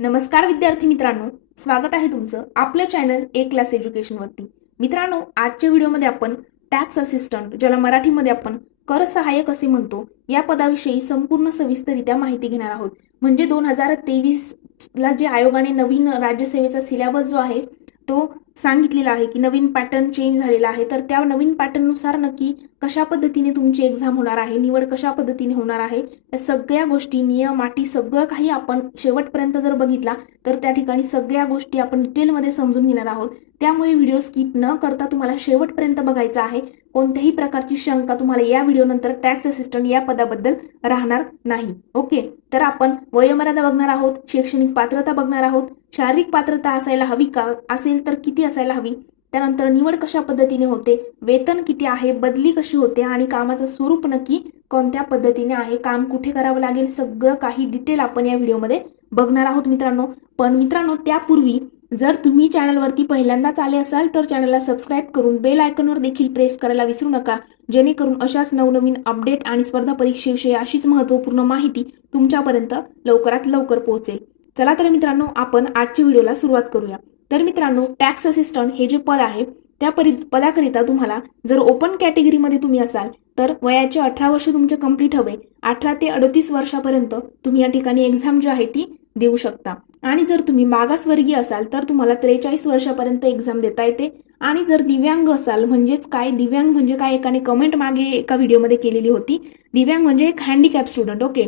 नमस्कार विद्यार्थी मित्रांनो, स्वागत आहे तुमचं आपलं चॅनल ए क्लास एज्युकेशन वरती। मित्रांनो, आजच्या व्हिडिओमध्ये आपण टॅक्स असिस्टंट, ज्याला मराठीमध्ये आपण कर सहाय्यक असे म्हणतो, या पदाविषयी संपूर्ण सविस्तररित्या माहिती घेणार आहोत। म्हणजे 2023 ला जे आयोगाने नवीन राज्यसेवेचा सिलेबस जो आहे तो सांगितलेला आहे की नवीन पॅटर्न चेंज झालेला आहे, तर त्या नवीन पॅटर्ननुसार नक्की कशा पद्धतीने तुमची एक्झाम होणार आहे, निवड कशा पद्धतीने होणार आहे, या सगळ्या गोष्टी, नियम, अटी सगळं काही आपण शेवटपर्यंत जर बघितला तर त्या ठिकाणी सगळ्या गोष्टी आपण डिटेलमध्ये समजून घेणार आहोत। त्यामुळे व्हिडिओ स्किप न करता तुम्हाला शेवटपर्यंत बघायचा आहे। कोणत्याही प्रकारची शंका तुम्हाला या व्हिडिओ नंतर टॅक्स असिस्टंट या पदाबद्दल राहणार नाही। ओके, तर आपण वयोमर्यादा बघणार आहोत, शैक्षणिक पात्रता बघणार आहोत, शारीरिक पात्रता असायला हवी का, असेल तर किती असायला हवी, त्यानंतर निवड कशा पद्धतीने होते, वेतन किती आहे, बदली कशी होते आणि कामाचं स्वरूप नक्की कोणत्या पद्धतीने आहे, काम कुठे करावं लागेल, सगळं काही डिटेल आपण या व्हिडिओमध्ये बघणार आहोत मित्रांनो। पण मित्रांनो, त्यापूर्वी जर तुम्ही चॅनलवरती पहिल्यांदाच आले असाल तर चॅनलला सबस्क्राईब करून बेल आयकॉनवर देखील प्रेस करायला विसरू नका, जेणेकरून अशाच नवनवीन अपडेट आणि स्पर्धा परीक्षेविषयी अशीच महत्त्वपूर्ण माहिती तुमच्यापर्यंत लवकरात लवकर पोहोचेल। चला तर मित्रांनो, आपण आजच्या व्हिडिओला सुरुवात करूया। तर मित्रांनो, टॅक्स असिस्टंट हे जे पद आहे त्या पदाकरिता तुम्हाला जर ओपन कॅटेगरीमध्ये तुम्ही असाल तर वयाचे 18 वर्ष तुमचे कंप्लीट हवे। 18 ते 38 वर्षापर्यंत तुम्ही या ठिकाणी एक्झाम जी आहे ती देऊ शकता। आणि जर तुम्ही मागासवर्गीय असाल तर तुम्हाला 43 वर्षापर्यंत एक्झाम देता येते। आणि जर दिव्यांग असाल, म्हणजेच काय दिव्यांग म्हणजे काय, एकाने कमेंट मागे एका व्हिडिओमध्ये केलेली होती, दिव्यांग म्हणजे एक हँडिकॅप स्टुडंट। ओके,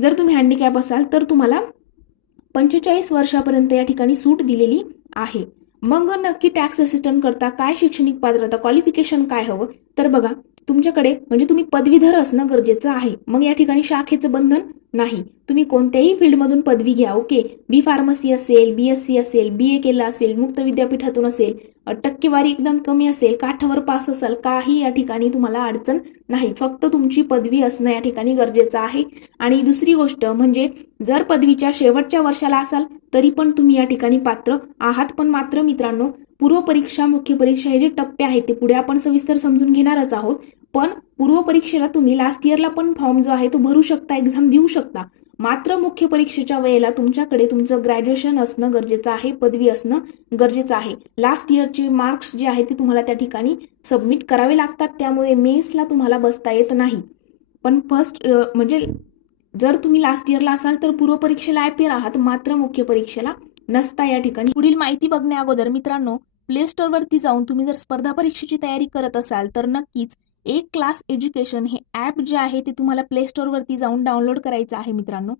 जर तुम्ही हँडिकॅप असाल तर तुम्हाला 45 वर्षापर्यंत या ठिकाणी सूट दिलेली आहे। मग नक्की टॅक्स असिस्टंट करता काय शैक्षणिक पात्रता, क्वालिफिकेशन काय हवं, तर बघा, तुमच्याकडे म्हणजे तुम्ही पदवीधर असणं गरजेचं आहे। मग या ठिकाणी शाखेचं बंधन नाही, तुम्ही कोणत्याही फील्डमधून पदवी घ्या। ओके, बी फार्मसी असेल, बीएससी असेल, बीए केलं असेल, मुक्त विद्यापीठातून असेल, टक्केवारी एकदम कमी असेल, काठावर पास असाल, काही या ठिकाणी तुम्हाला अडचण नाही, फक्त तुमची पदवी असणं या ठिकाणी गरजेचं आहे। आणि दुसरी गोष्ट म्हणजे जर पदवीच्या शेवटच्या वर्षाला असाल तरी पण तुम्ही या ठिकाणी पात्र आहात। पण मात्र मित्रांनो, पूर्व परीक्षा, मुख्य परीक्षा हे जे टप्पे आहेत ते पुढे आपण सविस्तर समजून घेणारच आहोत। पण पूर्व परीक्षेला तुम्ही लास्ट इयरला पण फॉर्म जो आहे तो भरू शकता, एक्झाम देऊ शकता। मात्र मुख्य परीक्षेच्या वेळेला तुमच्याकडे तुमचं ग्रॅज्युएशन असणं गरजेचं आहे, पदवी असणं गरजेचं आहे। लास्ट इयरचे मार्क्स जे आहेत ते तुम्हाला त्या ठिकाणी सबमिट करावे लागतात, त्यामुळे मेन्सला तुम्हाला बसता येत नाही। पण फर्स्ट म्हणजे जर तुम्ही लास्ट इयरला असाल तर पूर्व परीक्षेला अपेअर आहात, मात्र मुख्य परीक्षेला नसता या ठिकाणी। पुढील माहिती बघण्या अगोदर मित्रांनो, प्ले स्टोअर वरती जाऊन तुम्ही जर स्पर्धा परीक्षेची तयारी करत असाल तर नक्कीच एक क्लास एज्युकेशन हे ऍप जे आहे ते तुम्हाला प्ले स्टोअर वरती जाऊन डाउनलोड करायचं आहे मित्रांनो।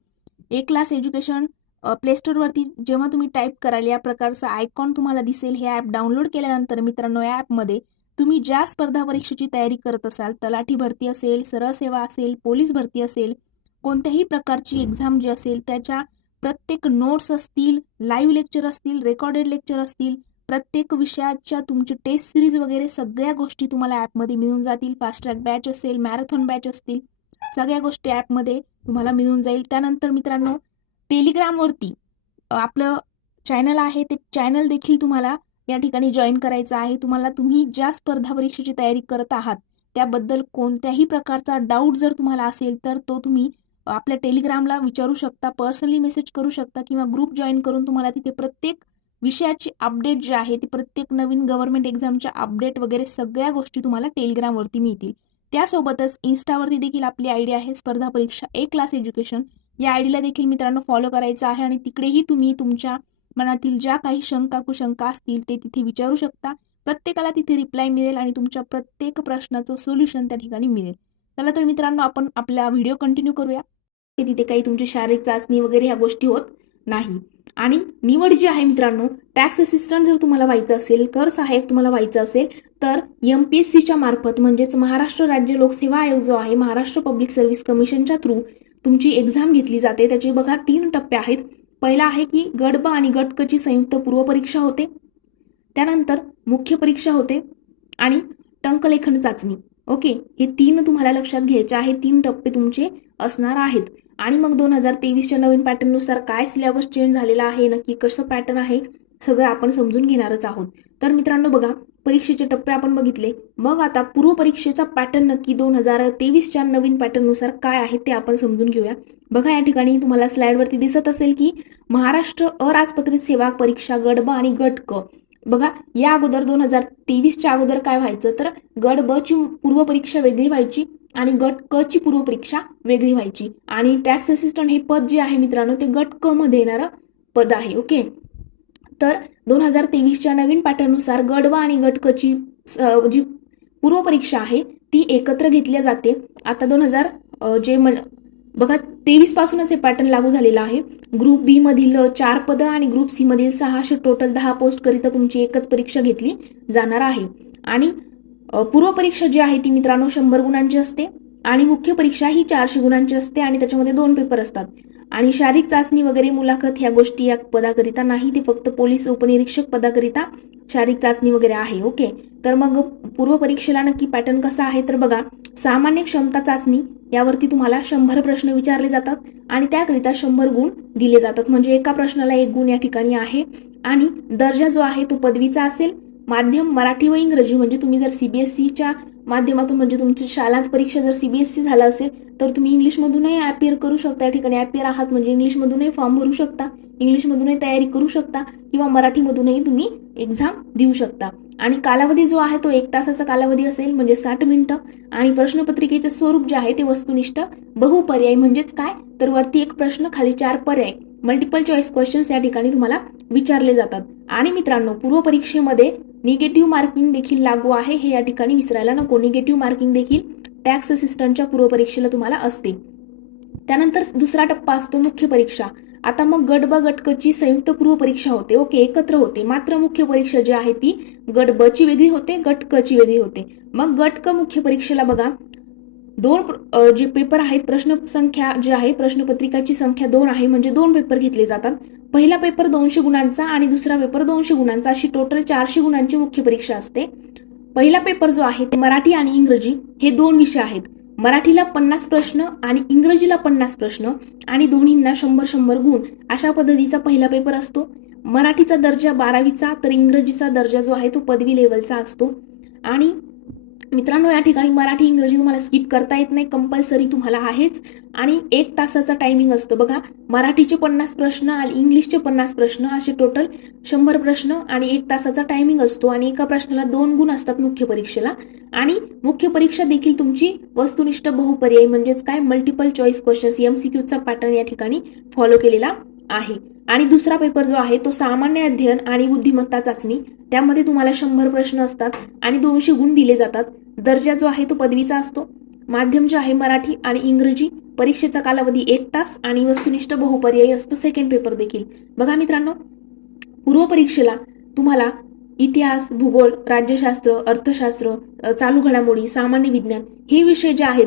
एक क्लास एज्युकेशन प्ले स्टोअर वरती जेव्हा तुम्ही टाईप कराल या प्रकारचा आयकॉन तुम्हाला दिसेल। हे ऍप डाउनलोड केल्यानंतर मित्रांनो, या ऍपमध्ये तुम्ही ज्या स्पर्धा परीक्षेची तयारी करत असाल, तलाठी भरती असेल, सरळ सेवा असेल, पोलीस भरती असेल, कोणत्याही प्रकारची एक्झाम जी असेल त्याच्या प्रत्येक नोट्स असतील, लाईव्ह लेक्चर असतील, रेकॉर्डेड लेक्चर असतील, प्रत्येक विषयाच्या तुमची टेस्ट सिरीज वगैरे सगळ्या गोष्टी तुम्हाला ऍपमध्ये मिळून जातील। फास्ट ट्रॅक बॅच असेल, मॅरेथॉन बॅच असतील, सगळ्या गोष्टी ऍपमध्ये तुम्हाला मिळून जाईल। त्यानंतर मित्रांनो, टेलिग्रामवरती आपलं चॅनल आहे, ते चॅनल देखील तुम्हाला या ठिकाणी जॉईन करायचं आहे। तुम्ही ज्या स्पर्धा परीक्षेची तयारी करत आहात त्याबद्दल कोणत्याही प्रकारचा डाऊट जर तुम्हाला असेल तर तो तुम्ही आपल्या टेलिग्रामला विचारू शकता, पर्सनली मेसेज करू शकता, किंवा ग्रुप जॉईन करून तुम्हाला तिथे प्रत्येक विषयाची अपडेट जी आहे ती, प्रत्येक नवीन गव्हर्नमेंट एक्झामच्या अपडेट वगैरे सगळ्या गोष्टी तुम्हाला टेलिग्रामवरती मिळतील। त्यासोबतच इन्स्टावरती देखील आपली आयडी आहे स्पर्धा परीक्षा ए क्लास एज्युकेशन, या आयडीला देखील मित्रांनो फॉलो करायचं आहे। आणि तिकडेही तुम्ही तुमच्या मनातील ज्या काही शंका कुशंका असतील ते तिथे विचारू शकता, प्रत्येकाला तिथे रिप्लाय मिळेल आणि तुमच्या प्रत्येक प्रश्नाचं सोल्युशन त्या ठिकाणी मिळेल। चला तर मित्रांनो, आपण आपला व्हिडिओ कंटिन्यू करूया। तिथे काही तुमची शारीरिक चाचणी वगैरे ह्या गोष्टी होत नाही। आणि निवड जी आहे मित्रांनो, टॅक्स असिस्टंट जर तुम्हाला व्हायचं असेल, कर सहाय्यक तुम्हाला व्हायचं असेल तर MPSCच्या मार्फत, म्हणजेच महाराष्ट्र राज्य लोकसेवा आयोग जो आहे, महाराष्ट्र पब्लिक सर्व्हिस कमिशनच्या थ्रू तुमची एक्झाम घेतली जाते। त्याचे बघा 3 टप्पे आहेत। पहिला आहे की गट ब आणि गट क ची संयुक्त पूर्व परीक्षा होते, त्यानंतर मुख्य परीक्षा होते आणि टंकलेखन चाचणी। ओके, हे 3 तुम्हाला लक्षात घ्यायचे आहे, 3 टप्पे तुमचे असणार आहेत। आणि मग 2023च्या नवीन पॅटर्ननुसार काय सिलेबस चेंज झालेला आहे, नक्की कसं पॅटर्न आहे, सगळं आपण समजून घेणारच आहोत। तर मित्रांनो बघा, परीक्षेचे टप्पे आपण बघितले. मग आता पूर्व परीक्षेचा पॅटर्न नक्की 2023च्या नवीन पॅटर्ननुसार काय आहे ते आपण समजून घेऊया. बघा या ठिकाणी तुम्हाला स्लाइडवरती दिसत असेल की महाराष्ट्र अराजपत्रित सेवा परीक्षा गट ब आणि गट क. बघा या अगोदर 2023च्या अगोदर काय व्हायचं तर गट ब ची पूर्व परीक्षा वेगळी व्हायची आणि गट क ची पूर्व परीक्षा वेगळी व्हायची. आणि टॅक्स असिस्टंट हे पद जे आहे मित्रांनो ते गट क मध्ये येणारं पद आहे. ओके, तर 2023च्या नवीन पॅटर्ननुसार गट ब आणि गट क ची जी पूर्व परीक्षा आहे ती एकत्र घेतली जाते. आता बघा 23 पासूनच हे पॅटर्न लागू झालेला आहे. ग्रुप बी मधील 4 पदं आणि ग्रुप सी मधील 6 अशी टोटल 10 पोस्ट करिता तुमची एकच परीक्षा घेतली जाणार आहे. आणि पूर्व परीक्षा जी आहे ती मित्रांनो 100 गुणांची असते आणि मुख्य परीक्षा ही 400 गुणांची असते आणि त्याच्यामध्ये 2 पेपर असतात. आणि शारीरिक चाचणी वगैरे मुलाखत ह्या गोष्टी या पदाकरिता नाही, ते फक्त पोलीस उपनिरीक्षक पदाकरिता शारीरिक चाचणी वगैरे आहे. ओके, तर मग पूर्व परीक्षेला नक्की पॅटर्न कसा आहे तर बघा, सामान्य क्षमता चाचणी यावरती तुम्हाला 100 प्रश्न विचारले जातात आणि त्याकरिता 100 गुण दिले जातात. म्हणजे एका प्रश्नाला 1 गुण या ठिकाणी आहे. आणि दर्जा जो आहे तो पदवीचा असेल. माध्यम मराठी व इंग्रजी, म्हणजे तुम्ही जर सीबीएसईच्या माध्यमातून म्हणजे तुमची शालांत परीक्षा जर सीबीएसई झाला असेल तर तुम्ही इंग्लिशमधूनही अपियर करू शकता. या ठिकाणी अपियर आहात म्हणजे इंग्लिशमधूनही फॉर्म भरू शकता, इंग्लिशमधूनही तयारी करू शकता किंवा मराठीमधूनही तुम्ही एक्झाम देऊ शकता. आणि कालावधी जो आहे तो 1 तासाचा कालावधी असेल म्हणजे 60 मिनिटं. आणि प्रश्नपत्रिकेचे स्वरूप जे आहे ते वस्तुनिष्ठ बहुपर्यायी, म्हणजेच काय तर वरती एक प्रश्न खाली 4 पर्याय, मल्टिपल चॉईस क्वेश्चन्स या ठिकाणी तुम्हाला विचारले जातात. आणि मित्रांनो पूर्व परीक्षेमध्ये निगेटिव्ह मार्किंग देखील लागू आहे, हे या ठिकाणी विसरायला नको. निगेटिव्ह मार्किंग देखील टॅक्स असिस्टंटच्या पूर्व परीक्षेला तुम्हाला असते. त्यानंतर दुसरा टप्पा असतो मुख्य परीक्षा. आता मग गट ब गट क ची संयुक्त पूर्व परीक्षा होते. ओके, एकत्र होते. मात्र मुख्य परीक्षा जी आहे ती गट ब ची वेगळी होते, गट क ची वेगळी होते. मग गट क मुख्य परीक्षेला बघा 2 जे पेपर आहेत, प्रश्न संख्या जी आहे प्रश्नपत्रिकाची संख्या 2 आहे, म्हणजे 2 पेपर घेतले जातात. पहिला पेपर 200 गुणांचा आणि दुसरा पेपर 200 गुणांचा, अशी टोटल 400 गुणांची मुख्य परीक्षा असते. पहिला पेपर जो आहे ते मराठी आणि इंग्रजी हे 2 विषय आहेत. मराठीला 50 प्रश्न आणि इंग्रजीला 50 प्रश्न आणि दोन्हींना 100-100 गुण अशा पद्धतीचा पहिला पेपर असतो. मराठीचा दर्जा 12वीचा तर इंग्रजीचा दर्जा जो आहे तो पदवी लेवलचा असतो. आणि मित्रांनो या ठिकाणी मराठी इंग्रजी तुम्हाला स्किप करता येत नाही, कंपल्सरी तुम्हाला आहेच. आणि 1 तासाचा टायमिंग असतो. बघा मराठीचे 50 प्रश्न आणि इंग्लिशचे 50 प्रश्न असे टोटल 100 प्रश्न आणि 1 तासाचा टायमिंग असतो. आणि एका प्रश्नाला 2 गुण असतात मुख्य परीक्षेला. आणि मुख्य परीक्षा देखील तुमची वस्तुनिष्ठ बहुपर्यायी, म्हणजेच काय मल्टिपल चॉईस क्वेश्चन्स MCQचा पॅटर्न या ठिकाणी फॉलो केलेला आहे. आणि दुसरा पेपर जो आहे तो सामान्य अध्ययन आणि बुद्धिमत्ता चाचणी, त्यामध्ये तुम्हाला 100 प्रश्न असतात आणि 200 गुण दिले जातात. दर्जा जो आहे तो पदवीचा असतो. माध्यम जे आहे मराठी आणि इंग्रजी, परीक्षेचा कालावधी 1 तास आणि वस्तुनिष्ठ बहुपर्यायी असतो. सेकंड पेपर देखील बघा मित्रांनो, पूर्व परीक्षेला तुम्हाला इतिहास, भूगोल, राज्यशास्त्र, अर्थशास्त्र, चालू घडामोडी, सामान्य विज्ञान हे विषय जे आहेत,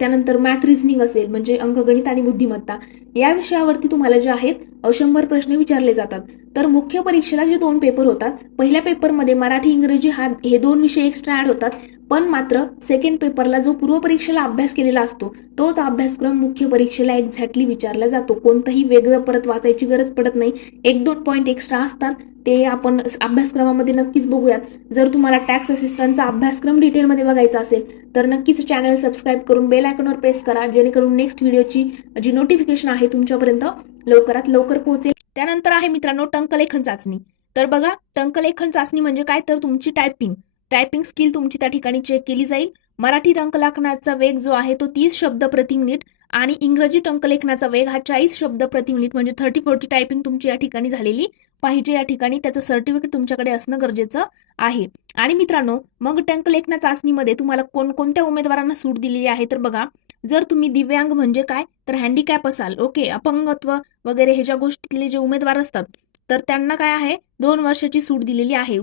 त्यानंतर मॅथ रिझनिंग असेल म्हणजे अंकगणित आणि बुद्धिमत्ता, या विषयावरती तुम्हाला जे आहेत 100 प्रश्न विचारले जातात. तर मुख्य परीक्षेला जे 2 पेपर होतात, पहिल्या पेपरमध्ये मराठी इंग्रजी हे 2 विषय एक्स्ट्रा ऍड होतात. पण मात्र सेकंड पेपरला जो पूर्व परीक्षेला अभ्यास केलेला असतो तोच अभ्यासक्रम मुख्य परीक्षेला एक्झॅक्टली विचारला जातो. कोणतंही वेगळं परत वाचायची गरज पडत नाही. 1-2 पॉईंट एक्स्ट्रा असतात, ते आपण अभ्यासक्रमामध्ये नक्कीच बघूयात. जर तुम्हाला टॅक्स असिस्टंटचा अभ्यासक्रम डिटेलमध्ये बघायचा असेल तर नक्कीच चॅनल सबस्क्राईब करून बेल आयकॉनवर प्रेस करा, जेणेकरून नेक्स्ट व्हिडिओची जी नोटिफिकेशन आहे तुमच्यापर्यंत लवकरात लवकर पोहोचेल. त्यानंतर आहे मित्रांनो टंकलेखन चाचणी. तर बघा टंकलेखन चाचणी म्हणजे काय तर तुमची टायपिंग स्किल तुमची त्या ठिकाणी चेक केली जाईल. मराठी टंकलेखनाचा वेग जो आहे तो 30 शब्द प्रति मिनिट आणि इंग्रजी टंकलेखनाचा वेग हा 40 शब्द प्रति मिनिट, म्हणजे 30-40 टायपिंग तुमची या ठिकाणी झालेली पाहिजे. या ठिकाणी त्याचं सर्टिफिकेट तुमच्याकडे असणं गरजेचं आहे. आणि मित्रांनो मग टंकलेखन चाचणीमध्ये तुम्हाला कोणकोणत्या उमेदवारांना सूट दिलेली आहे तर बघा, जर तुम्ही दिव्यांग म्हणजे काय तर हँडिकॅप असाल, ओके, अपंगत्व वगैरे हे ज्या गोष्टीतले जे उमेदवार असतात तर त्यांना काय आहे 2 वर्षाची सूट दिलेली आहे.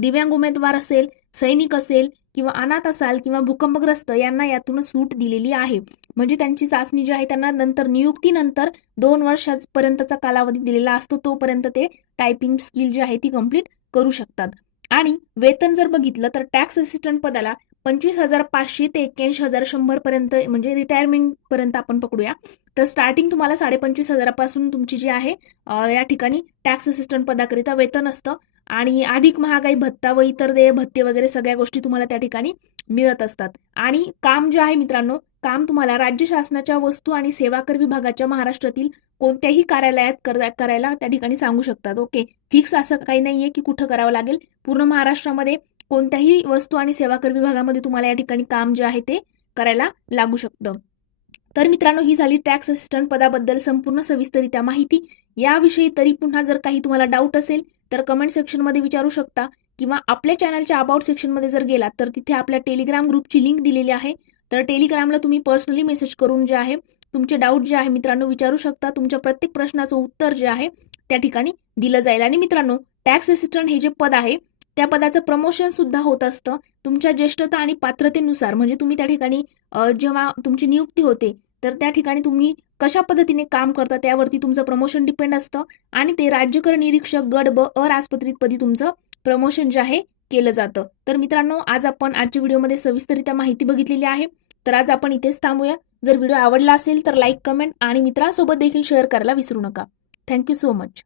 दिव्यांग उमेदवार असेल, सैनिक असेल किंवा अनाथ असाल किंवा भूकंपग्रस्त यांना यातून सूट दिलेली आहे. म्हणजे त्यांची चाचणी जी आहे त्यांना नंतर नियुक्तीनंतर 2 वर्षांपर्यंतचा कालावधी दिलेला असतो, तोपर्यंत ते टायपिंग स्किल जी आहे ती कंप्लीट करू शकतात. आणि वेतन जर बघितलं तर टॅक्स असिस्टंट पदाला 25,500 ते 81,100 पर्यंत, म्हणजे रिटायरमेंट पर्यंत आपण पकडूया. तर स्टार्टिंग तुम्हाला 25,500 पासून तुमची जी आहे या ठिकाणी टॅक्स असिस्टंट पदाकरिता वेतन असतं. आणि अधिक महागाई भत्ता व इतर देय भत्ते वगैरे सगळ्या गोष्टी तुम्हाला त्या ठिकाणी मिळत असतात. आणि काम जे आहे मित्रांनो, काम तुम्हाला राज्य शासनाच्या वस्तू आणि सेवा कर विभागाच्या महाराष्ट्रातील कोणत्याही कार्यालयात करायला त्या ठिकाणी सांगू शकतात. ओके, फिक्स असं काही नाहीये की कुठं करावं लागेल. पूर्ण महाराष्ट्रामध्ये कोणत्याही वस्तू आणि सेवा कर विभागामध्ये तुम्हाला या ठिकाणी काम जे आहे ते करायला लागू शकतं. तर मित्रांनो, ही झाली टॅक्स असिस्टंट पदाबद्दल संपूर्ण सविस्तरित्या माहिती. याविषयी तरी पुन्हा जर काही तुम्हाला डाऊट असेल तर कमेंट सेक्शनमध्ये विचारू शकता, किंवा आपल्या चॅनलच्या अबाउट सेक्शनमध्ये जर गेलात तर तिथे आपल्या टेलिग्राम ग्रुपची लिंक दिलेली आहे. तर टेलिग्रामला तुम्ही पर्सनली मेसेज करून जे आहे तुमचे डाऊट जे आहे मित्रांनो विचारू शकता. तुमच्या प्रत्येक प्रश्नाचं उत्तर जे आहे त्या ठिकाणी दिलं जाईल. आणि मित्रांनो, टॅक्स असिस्टंट हे जे पद आहे त्या पदाचं प्रमोशन सुद्धा होत असतं तुमच्या ज्येष्ठता आणि पात्रतेनुसार. म्हणजे तुम्ही त्या ठिकाणी जेव्हा तुमची नियुक्ती होते तर त्या ठिकाणी तुम्ही कशा पद्धतीने काम करता त्यावरती तुमचं प्रमोशन डिपेंड असतं. आणि ते राज्यकर निरीक्षक गट ब अराजपत्रित पदी तुमचं प्रमोशन जे आहे केलं जातं. तर मित्रांनो, आज आपण आजच्या व्हिडिओमध्ये सविस्तरित्या माहिती बघितलेली आहे. तर आज आपण इथेच थांबूया. जर व्हिडिओ आवडला असेल तर लाईक, कमेंट आणि मित्रांसोबत देखील शेअर करायला विसरू नका. Thank you so much.